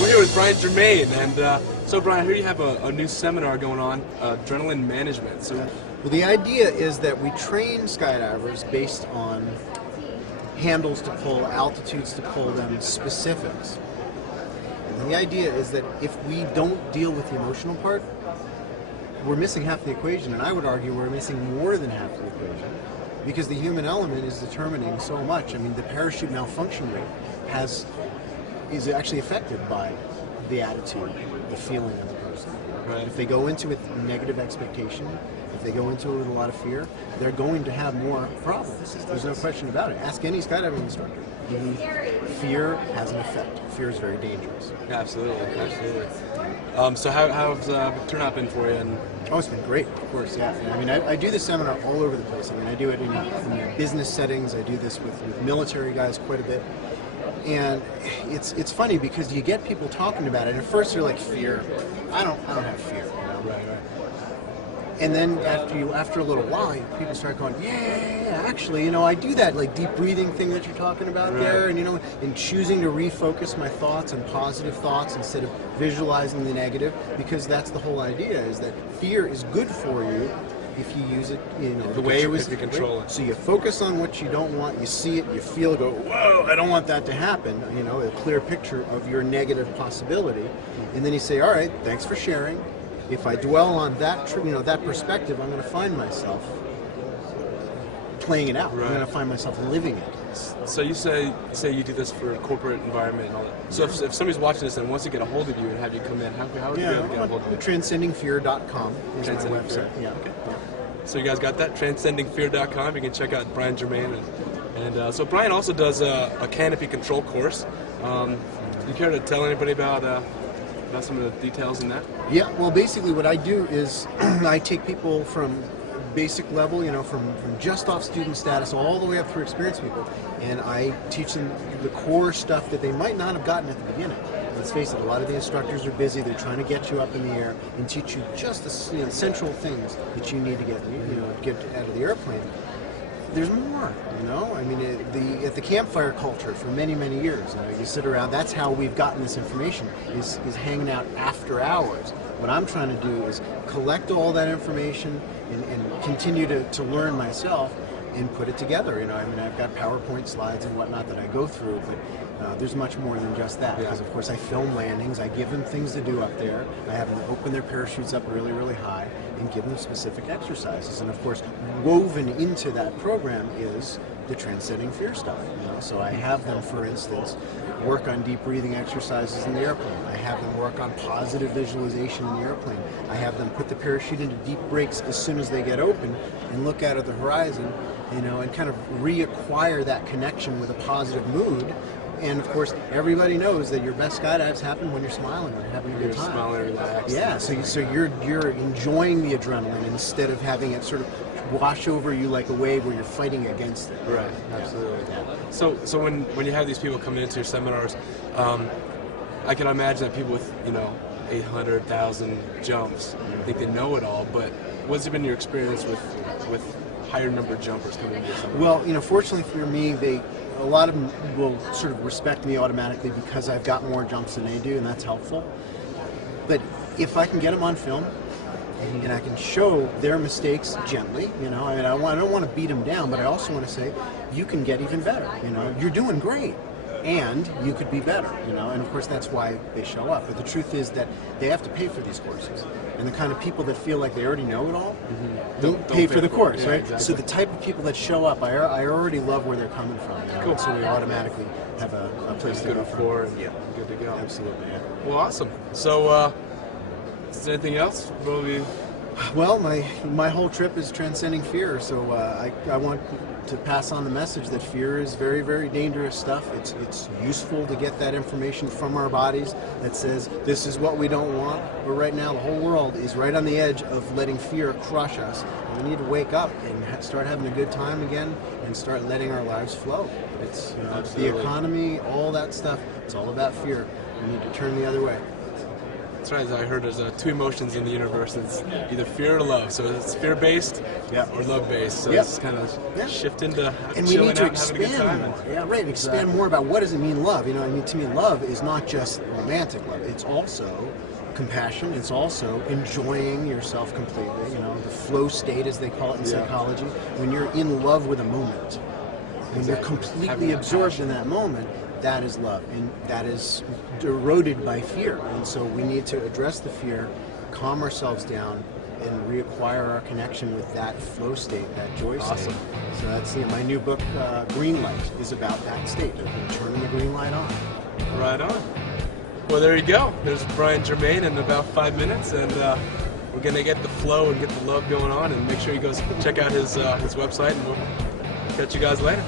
We're here with Brian Germain, and so Brian, here you have a new seminar going on, Adrenalin Management. So, well, the idea is that we train skydivers based on handles to pull, altitudes to pull them, specifics. And the idea is that if we don't deal with the emotional part, we're missing half the equation, and I would argue we're missing more than half the equation, because the human element is determining so much. I mean, the parachute malfunction rate is actually affected by the attitude, the feeling of the person. Right. If they go into it with negative expectation, if they go into it with a lot of fear, they're going to have more problems. There's no question about it. Ask any skydiving instructor. Fear has an effect. Fear is very dangerous. yeah, absolutely, absolutely. So how's the turnout been for you? And Oh, it's been great, of course, yeah. I mean, I do this seminar all over the place. I mean, I do it in business settings. I do this with military guys quite a bit. And it's funny because you get people talking about it, and at first they're like, fear. I don't have fear. You know? right. And then after a little while, people start going, yeah, actually, I do that like deep breathing thing that you're talking about there, and and choosing to refocus my thoughts on positive thoughts instead of visualizing the negative, because that's the whole idea, is that fear is good for you if you use it, the way it was. If you control it. So you focus on what you don't want, you see it, you feel, go, whoa, I don't want that to happen. A clear picture of your negative possibility, and then you say, all right, thanks for sharing. If I dwell on that, that perspective, I'm going to find myself playing it out. Right. I'm going to find myself living it. So you say you do this for corporate environment and all that. So if somebody's watching this and wants to get a hold of you and have you come in, how would you be able to get a hold of you? Transcendingfear.com is my Transcending website. Fear. Yeah. Okay. So you guys got that? Transcendingfear.com. You can check out Brian Germain. And so Brian also does a canopy control course. You care to tell anybody about some of the details in that? Yeah, well, basically what I do is I take people from basic level, from just off student status all the way up through experienced people, and I teach them the core stuff that they might not have gotten at the beginning. Let's face it, a lot of the instructors are busy. They're trying to get you up in the air and teach you just the essential things that you need to get out of the airplane. There's more, I mean, at the campfire culture for many, many years, you sit around, that's how we've gotten this information, is hanging out after hours. What I'm trying to do is collect all that information and continue to learn myself and put it together. I mean, I've got PowerPoint slides and whatnot that I go through, but there's much more than just that, because of course I film landings, I give them things to do up there, I have them open their parachutes up really, really high and give them specific exercises. And of course, woven into that program is the transcending fear stuff. So I have them, for instance, work on deep breathing exercises in the airplane. I have them work on positive visualization in the airplane. I have them put the parachute into deep brakes as soon as they get open and look out at the horizon, and kind of reacquire that connection with a positive mood. And of course, everybody knows that your best skydives happen when you're smiling or having a good time. Smiling, relaxed. Yeah, so you're enjoying the adrenaline instead of having it sort of wash over you like a wave where you're fighting against it. Right, absolutely. Yeah. So when you have these people coming into your seminars, I can imagine that people with 800,000 jumps think they know it all. But what's been your experience with higher number jumpers coming into your seminar? Well, fortunately for me, a lot of them will sort of respect me automatically because I've got more jumps than they do, and that's helpful. But if I can get them on film, and I can show their mistakes gently, I don't want to beat them down, but I also want to say, you can get even better, you're doing great, and you could be better, and of course that's why they show up. But the truth is that they have to pay for these courses, and the kind of people that feel like they already know it all don't pay for the course, right? Exactly. So the type of people that show up, I already love where they're coming from, Cool. So we automatically have a place to go for, from. Yeah, good to go. Absolutely. Yeah. Well, awesome. So, is there anything else? Well, my whole trip is transcending fear, so I want to pass on the message that fear is very, very dangerous stuff. It's useful to get that information from our bodies that says this is what we don't want, but right now the whole world is right on the edge of letting fear crush us. And we need to wake up and start having a good time again and start letting our lives flow. It's the economy, all that stuff, it's all about fear. We need to turn the other way. That's right. I heard there's two emotions in the universe. It's either fear or love. So it's fear-based or love-based. So it's kind of shift into and we chilling need to out and having a good time. expand more. Yeah, right. Expand more about what does it mean love. You know, I mean, to me, love is not just romantic love. It's also compassion. It's also enjoying yourself completely. You know, the flow state, as they call it in psychology, when you're in love with a moment, when you're completely absorbed in that moment. That is love, and that is eroded by fear. And so we need to address the fear, calm ourselves down, and reacquire our connection with that flow state, that joy state. So that's my new book, Green Light, is about that state of turning the green light on. Right on. Well, there you go. There's Brian Germain in about 5 minutes, and we're gonna get the flow and get the love going on. And make sure you go check out his website, and we'll catch you guys later.